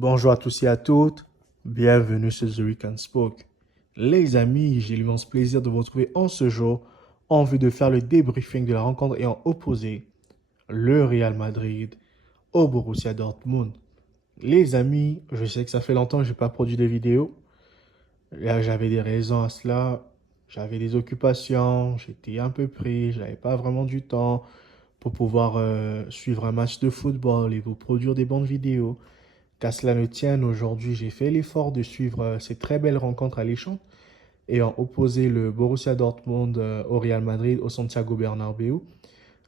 Bonjour à tous et à toutes, bienvenue sur The Weekend Spoke. Les amis, j'ai l'immense plaisir de vous retrouver en ce jour en vue de faire le débriefing de la rencontre ayant opposé le Real Madrid au Borussia Dortmund. Les amis, je sais que ça fait longtemps que je n'ai pas produit de vidéos. Là, j'avais des raisons à cela. J'avais des occupations, j'étais un peu pris, je n'avais pas vraiment du temps pour pouvoir suivre un match de football et vous produire des bandes vidéos. Qu'à cela ne tienne, aujourd'hui, j'ai fait l'effort de suivre ces très belles rencontres alléchantes ayant opposé le Borussia Dortmund au Real Madrid au Santiago Bernabéu.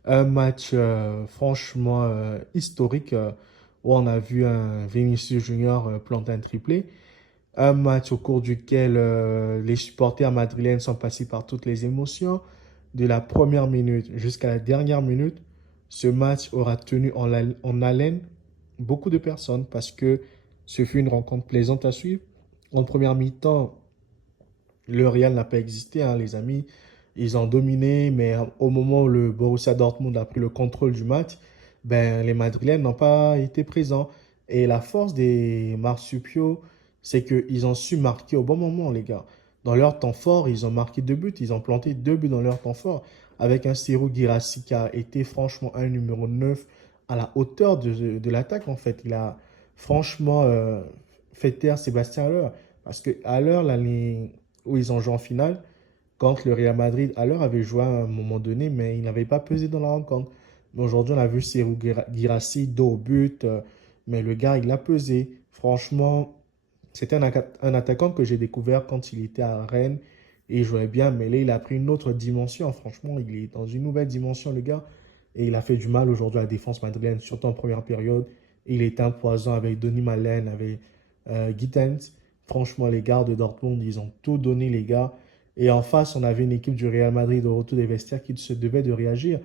Un match franchement historique où on a vu un Vinicius Junior planter un triplé. Un match au cours duquel les supporters madrilènes sont passés par toutes les émotions. De la première minute jusqu'à la dernière minute, ce match aura tenu en haleine beaucoup de personnes parce que ce fut une rencontre plaisante à suivre. En première mi-temps, le Real n'a pas existé, hein, les amis. Ils ont dominé, mais au moment où le Borussia Dortmund a pris le contrôle du match, ben, les Madrilènes n'ont pas été présents. Et la force des marsupiaux, c'est qu'ils ont su marquer au bon moment, les gars. Dans leur temps fort, ils ont marqué 2 buts. Ils ont planté 2 buts dans leur temps fort. Avec un Serhou Guirassy qui a été franchement un numéro 9 à la hauteur de l'attaque, en fait. Il a franchement fait taire Sébastien Haller. Parce que Haller, l'année où ils ont joué en finale, quand le Real Madrid, à l'heure, avait joué à un moment donné, mais il n'avait pas pesé dans la rencontre. Mais aujourd'hui, on a vu Serhou Guirassy, dos au but, mais le gars, il a pesé. Franchement, c'était un attaquant que j'ai découvert quand il était à Rennes et il jouait bien, mais là, il a pris une autre dimension. Franchement, il est dans une nouvelle dimension, le gars, et il a fait du mal aujourd'hui à la défense madrilène, surtout en première période. Il était un poison avec Denis Malen, avec Gittens. Franchement, les gars de Dortmund, ils ont tout donné, les gars. Et en face, on avait une équipe du Real Madrid au retour des vestiaires qui se devait de réagir.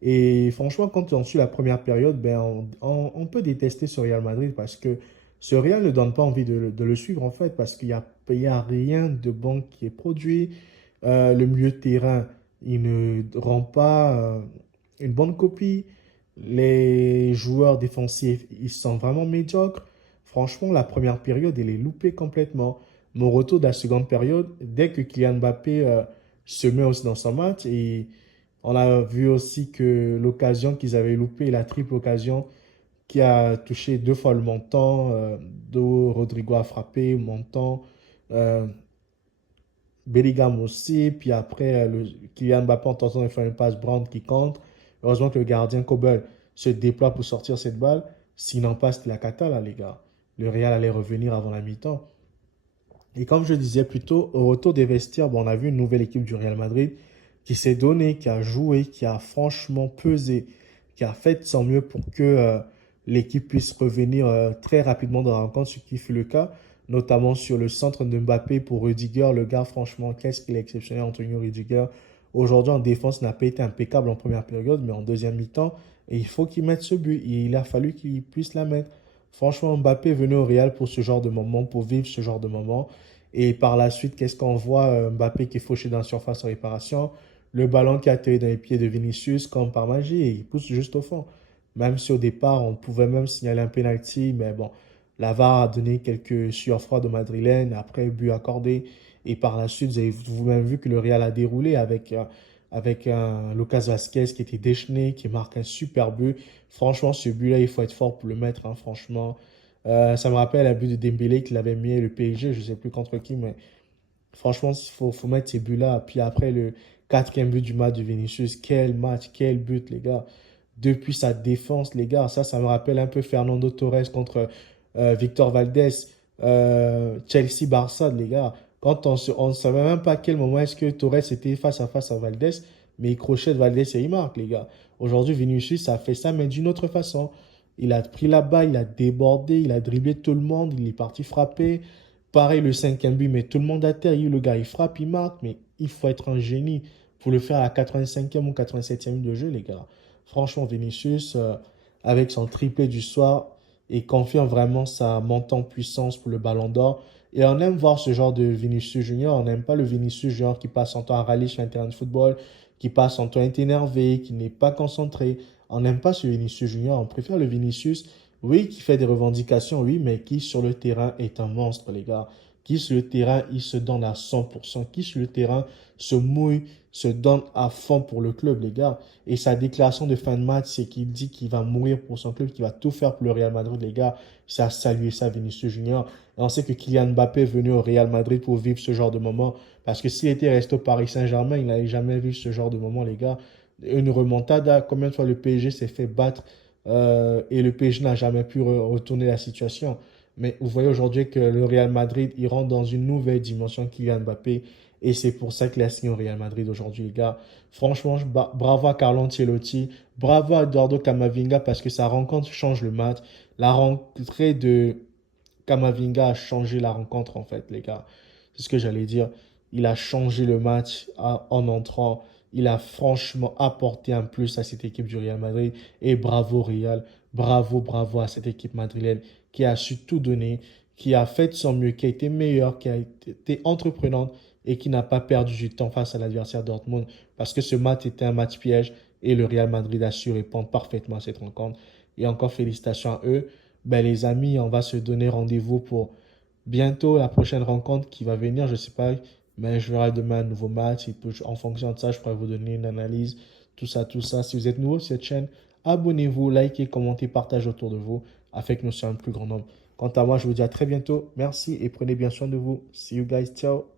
Et franchement, quand on suit la première période, ben, on peut détester ce Real Madrid parce que ce Real ne donne pas envie de le suivre en fait parce qu'il y a rien de bon qui est produit. Le milieu de terrain, il ne rend pas une bonne copie. Les joueurs défensifs, ils sont vraiment médiocres. Franchement, la première période, elle est loupée complètement. Mon retour de la seconde période, dès que Kylian Mbappé se met aussi dans son match, et on a vu aussi que l'occasion qu'ils avaient loupée, la triple occasion qui a touché 2 fois le montant, dont Rodrigo a frappé, montant, euh, Bellingham aussi, puis après, Kylian Mbappé en tentant de faire une passe Brandt qui contre. Heureusement que le gardien Kobel se déploie pour sortir cette balle. Sinon pas, c'était la cata, là, les gars. Le Real allait revenir avant la mi-temps. Et comme je disais plus tôt, au retour des vestiaires, bon, on a vu une nouvelle équipe du Real Madrid qui s'est donnée, qui a joué, qui a franchement pesé, qui a fait de son mieux pour que l'équipe puisse revenir très rapidement dans la rencontre, ce qui fut le cas, notamment sur le centre de Mbappé pour Rudiger. Le gars, franchement, qu'est-ce qu'il est exceptionnel, Antonio Rudiger. Aujourd'hui, en défense, n'a pas été impeccable en première période, mais en deuxième mi-temps, et il faut qu'il mette ce but. Et il a fallu qu'il puisse la mettre. Franchement, Mbappé est venu au Real pour ce genre de moment, pour vivre ce genre de moment. Et par la suite, qu'est-ce qu'on voit? Mbappé qui est fauché dans la surface en réparation. Le ballon qui a atterri dans les pieds de Vinicius comme par magie et il pousse juste au fond. Même si au départ, on pouvait même signaler un penalty, mais bon, la VAR a donné quelques sueurs froides au Madrilène, après but accordé. Et par la suite, vous avez vous-même vu que le Real a déroulé avec un Lucas Vasquez qui était déchaîné, qui marque un super but. Franchement, ce but-là, il faut être fort pour le mettre, hein, franchement. Ça me rappelle un but de Dembélé qu'il avait mis le PSG, je ne sais plus contre qui, mais franchement, il faut mettre ces buts-là. Puis après, le quatrième but du match de Vinicius, quel match, quel but, les gars. Depuis sa défense, les gars, ça me rappelle un peu Fernando Torres contre Victor Valdés, Chelsea-Barça, les gars. Quand on ne savait même pas à quel moment est-ce que Torres était face à face à Valdés, mais il crochette Valdés et il marque, les gars. Aujourd'hui, Vinicius a fait ça, mais d'une autre façon. Il a pris la balle, il a débordé, il a dribblé tout le monde, il est parti frapper. Pareil, le cinquième but, mais tout le monde a terre. Le gars, il frappe, il marque, mais il faut être un génie pour le faire à la 85e ou 87e de jeu, les gars. Franchement, Vinicius, avec son triplé du soir, il confirme vraiment sa montée en puissance pour le Ballon d'Or. Et on aime voir ce genre de Vinicius Junior. On n'aime pas le Vinicius Junior qui passe son temps à râler sur un terrain de football, qui passe son temps à être énervé, qui n'est pas concentré. On n'aime pas ce Vinicius Junior. On préfère le Vinicius Oui, qui fait des revendications, oui, mais qui sur le terrain est un monstre, les gars. Qui sur le terrain, il se donne à 100%. Qui sur le terrain se mouille, se donne à fond pour le club, les gars. Et sa déclaration de fin de match, c'est qu'il dit qu'il va mourir pour son club, qu'il va tout faire pour le Real Madrid, les gars. C'est à saluer ça, Vinicius Junior. Et on sait que Kylian Mbappé est venu au Real Madrid pour vivre ce genre de moment. Parce que s'il était resté au Paris Saint-Germain, il n'allait jamais vivre ce genre de moment, les gars. Une remontada, combien de fois le PSG s'est fait battre et le PSG n'a jamais pu retourner la situation. Mais vous voyez aujourd'hui que le Real Madrid, il rentre dans une nouvelle dimension, Kylian Mbappé. Et c'est pour ça qu'il a signé au Real Madrid aujourd'hui, les gars. Franchement, bravo à Carlo Ancelotti. Bravo à Eduardo Camavinga parce que sa rencontre change le match. La rentrée de Camavinga a changé la rencontre, en fait, les gars. C'est ce que j'allais dire. Il a changé le match en entrant. Il a franchement apporté un plus à cette équipe du Real Madrid. Et bravo Real, bravo, bravo à cette équipe madrilène qui a su tout donner, qui a fait de son mieux, qui a été meilleure, qui a été entreprenante et qui n'a pas perdu du temps face à l'adversaire Dortmund. Parce que ce match était un match piège et le Real Madrid a su répondre parfaitement à cette rencontre. Et encore félicitations à eux. Ben, les amis, on va se donner rendez-vous pour bientôt la prochaine rencontre qui va venir, je ne sais pas, mais je verrai demain un nouveau match. Et puis, en fonction de ça, je pourrai vous donner une analyse, tout ça, tout ça. Si vous êtes nouveau sur cette chaîne, abonnez-vous, likez, commentez, partagez autour de vous afin que nous soyons un plus grand nombre. Quant à moi, je vous dis à très bientôt. Merci et prenez bien soin de vous. See you guys. Ciao.